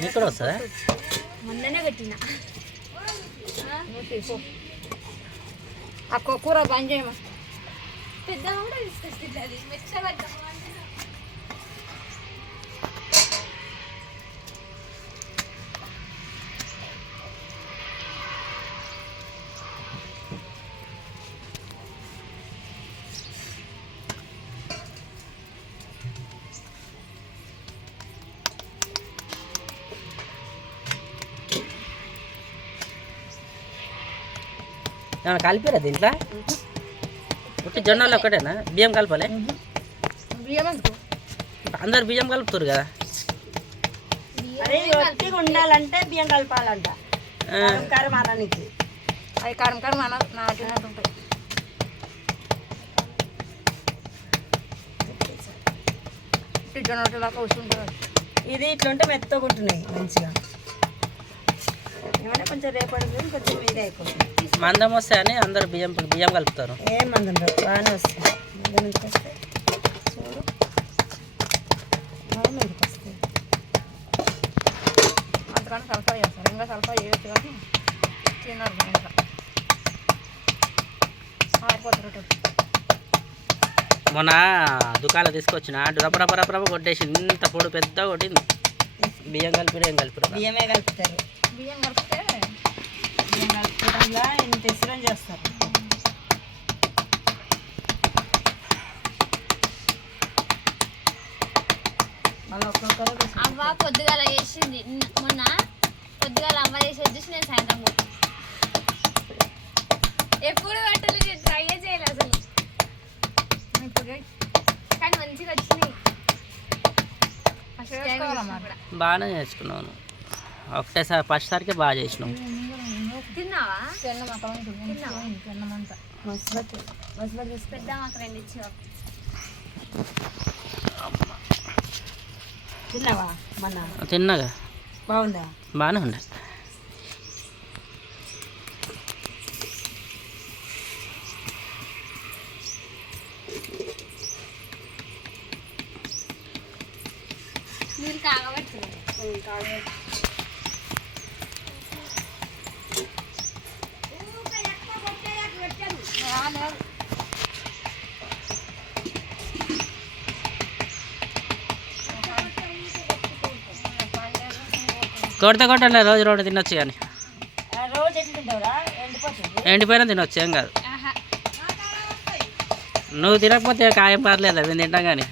నీకు కూడా వస్తుందా? మొన్ననే పెట్టిన ఆ కూర బంద్ చేయమా పెద్ద కూడా తీసుకొచ్చింది అది మెచ్చబడ్డా ఏమైనా కలిపారా దీంట్లో? ఉట్టి జొన్నలు ఒకటేనా? బియ్యం కలపాలి? బియ్యం ఎందుకు? అందరు బియ్యం కలుపుతారు కదా. అదే ఒట్టిగా ఉండాలంటే బియ్యం కలపాలంట. కారం అననికి అవి కారం కారం నాటినట్టు ఉంటాయి. జొన్నలాగా వస్తుంటుంది. ఇది ఇట్లుంటే మెత్తగా ఉంటున్నాయి మంచిగా. ఏమంటే కొంచెం రేపటి కొంచెం ఇది అయిపోతుంది. మందం వస్తాయని అందరు బియ్యం కలుపుతారు. ఏం మందం రాదు, బాగానే వస్తాయి. మందం నుంచి వస్తాయి చూడు, మనం ఎందుకు వస్తాయి. అంతకన్నా సల్ఫా చేస్తారు. ఇంకా సల్ఫా చేయొచ్చు కానీ తిన్నారు ఇంకా ఆరిపోతారు. మొన్న దుకాణం తీసుకొచ్చిన రపరపరపరప కొట్టేసి ఇంత పొడి పెద్దగా కొట్టింది. బియ్యం కలిపిరు ఏం కలిపిరు? బియ్యమే కలుపుతారు. బియ్యం కలిపితే బియ్యం కలుపుకోవడంలో ఇంత ఇసురం చేస్తారు. మళ్ళీ ఒక్కొక్కరు అవ్వ పొద్దుగాల చేసింది. మొన్న పొద్దుగాల అవ్వ చేసి వచ్చేసి నేను సాయంత్రం ఎప్పుడు పెట్టలు ట్రై చేయాలి అసలు. కానీ మంచిగా వచ్చినాయి. బాగానే నేర్చుకున్నాను. ఒకటేసారి ఫస్ట్ సారికి బాగా చేసినావు. తిన్నావా? పెద్ద మాకు రెండు ఇచ్చేవా? తిన్నావా? మన తిన్నాగా. బాగుందా? బాగానే ఉండే. మీరు కాగబెడుతున్నారు. కొట్టలే రోజు రోడ్డు తినొచ్చు కానీ. రోజు ఎట్లా తింటావురా? ఎండిపోతుంది. ఎండిపోయినా తినొచ్చు, ఏం కాదు. నువ్వు తినకపోతే కాయం పర్లేదు, మేము తింటాం కానీ.